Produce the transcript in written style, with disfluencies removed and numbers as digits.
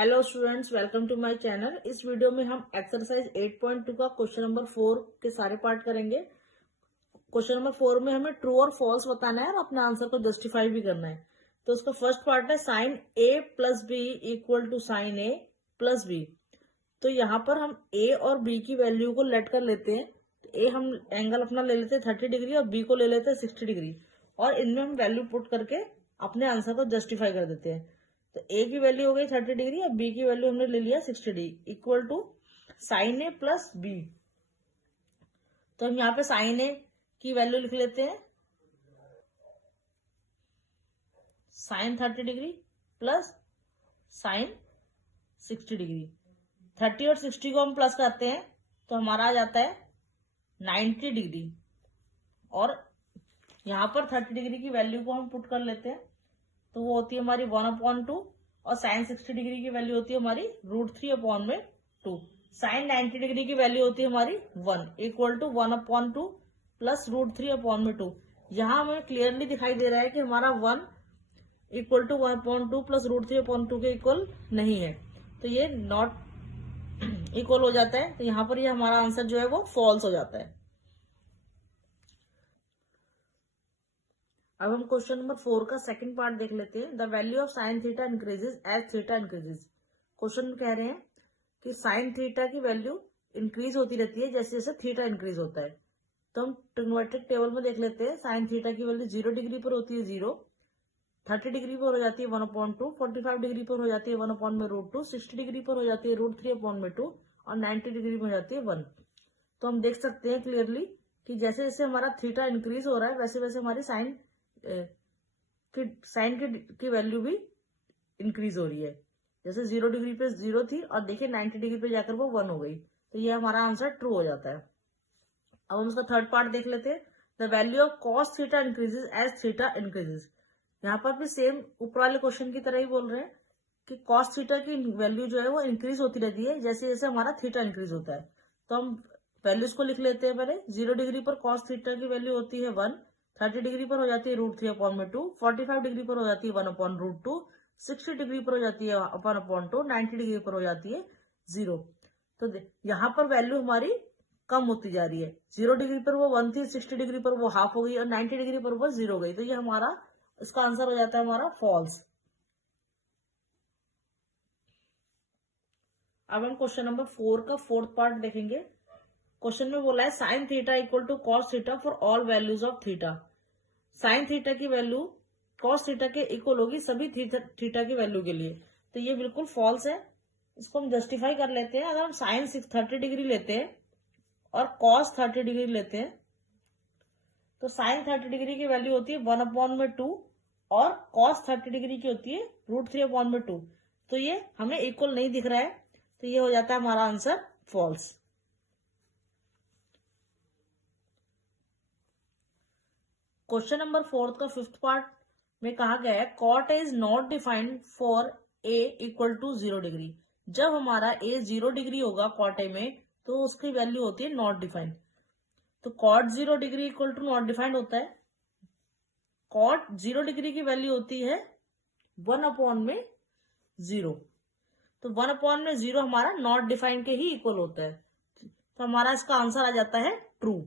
Hello students, welcome to my channel. इस video में हम एक्सरसाइज 8.2 का क्वेश्चन नंबर 4 के सारे पार्ट करेंगे। क्वेश्चन नंबर 4 में हमें ट्रू और फॉल्स बताना है और अपने आंसर को जस्टिफाई भी करना है। तो उसका फर्स्ट पार्ट है sine A plus B equal to sine A plus B. तो यहाँ पर हम ए और बी की वैल्यू को लेट कर लेते हैं। ए हम एंगल अपना ले लेते हैं 30 डिग्री और बी को ले लेते हैं 60 डिग्री और इनमें हम वैल्यू पुट करके अपने आंसर को जस्टिफाई कर देते हैं। तो ए की वैल्यू हो गई 30 डिग्री और बी की वैल्यू हमने ले लिया 60 degree equal to sine A plus B. तो हम यहाँ पे साइन ए की वैल्यू लिख लेते हैं sine 30 degree plus sine 60 degree. 30 और 60 को हम प्लस करते हैं तो हमारा आ जाता है 90 डिग्री और यहाँ पर 30 डिग्री की वैल्यू को हम पुट कर लेते हैं तो वो होती है हमारी 1/2 और साइन 60 डिग्री की वैल्यू होती है हमारी √3/2। साइन 90 डिग्री की वैल्यू होती है हमारी 1 इक्वल टू 1/2 प्लस √3/2। यहाँ हमें क्लियरली दिखाई दे रहा है कि हमारा 1 इक्वल टू 1/2 प्लस √3/2 के इक्वल नहीं है, तो ये नॉट इक्वल हो जाता है। तो यहाँ पर ये हमारा आंसर जो है वो फॉल्स हो जाता है। अब हम क्वेश्चन नंबर 4 का सेकंड पार्ट देख लेते हैं। The value of sine theta increases as theta increases. Question कह रहे हैं कि साइन थीटा की वैल्यू इंक्रीज होती रहती है जैसे जैसे थीटा इंक्रीज होता है। तो हम ट्रिग्नोमेट्रिक टेबल में देख लेते हैं। साइन थीटा की वैल्यू 0 डिग्री पर होती है 0, 30 डिग्री पर हो जाती है 1/2, 45 डिग्री पर हो जाती है 1/√2, 60 डिग्री पर हो जाती है √3/2 और 90 डिग्री में हो जाती है 1। तो हम देख सकते हैं क्लियरली कि जैसे जैसे हमारा थीटा इंक्रीज हो रहा है वैसे वैसे हमारी साइन की वैल्यू भी इंक्रीज हो रही है। जैसे 0 डिग्री पे 0 थी और देखिए 90 डिग्री पे जाकर वो 1 हो गई, तो ये हमारा आंसर ट्रू हो जाता है। अब हम उसका थर्ड पार्ट देख लेते हैं। The value of cos theta increases as theta increases. यहाँ पर भी सेम ऊपर वाले क्वेश्चन की तरह ही बोल रहे हैं कि कॉस थीटा की वैल्यू जो है वो इंक्रीज होती रहती है जैसे जैसे हमारा थीटा इंक्रीज होता है। तो हम वैल्यूज को लिख लेते हैं। पहले 0 डिग्री पर कॉस थीटा की वैल्यू होती है 1, 30 डिग्री पर हो जाती है √3/2, 45 डिग्री पर हो जाती है 1/√2, 60 डिग्री पर हो जाती है 1/2, 90 डिग्री पर हो जाती है 0। तो यहाँ पर वैल्यू हमारी कम होती जा रही है। 0 डिग्री पर वो 1 थी, 60 डिग्री पर वो हाफ हो गई और 90 डिग्री पर वो 0 हो गई। तो ये हमारा इसका आंसर हो जाता है हमारा फॉल्स। अब हम क्वेश्चन नंबर 4 का फोर्थ पार्ट देखेंगे। क्वेश्चन में बोला है sine theta equal to cos theta for all values of theta. Sine theta की वैल्यू कॉस थीटा के इक्वल होगी सभी थीटा की वैल्यू के लिए। तो ये बिल्कुल फॉल्स है। इसको हम जस्टिफाई कर लेते हैं। अगर हम साइन 30 डिग्री लेते हैं और कॉस 30 डिग्री लेते हैं तो साइन 30 डिग्री की वैल्यू होती है 1/2 और कॉस 30 डिग्री की होती है √3/2। तो ये हमें इक्वल नहीं दिख रहा है, तो ये हो जाता है हमारा आंसर फॉल्स। क्वेश्चन नंबर 4 का फिफ्थ पार्ट में कहा गया है cot is not defined for A equal to 0 degree. जब हमारा ए 0 डिग्री होगा कॉट ए में तो उसकी वैल्यू होती है नॉट डिफाइंड। तो cot 0 degree equal to not defined होता है। कॉट 0 डिग्री की वैल्यू होती है 1/0। तो 1/0 हमारा नॉट डिफाइंड के ही इक्वल होता है। तो हमारा इसका आंसर आ जाता है ट्रू।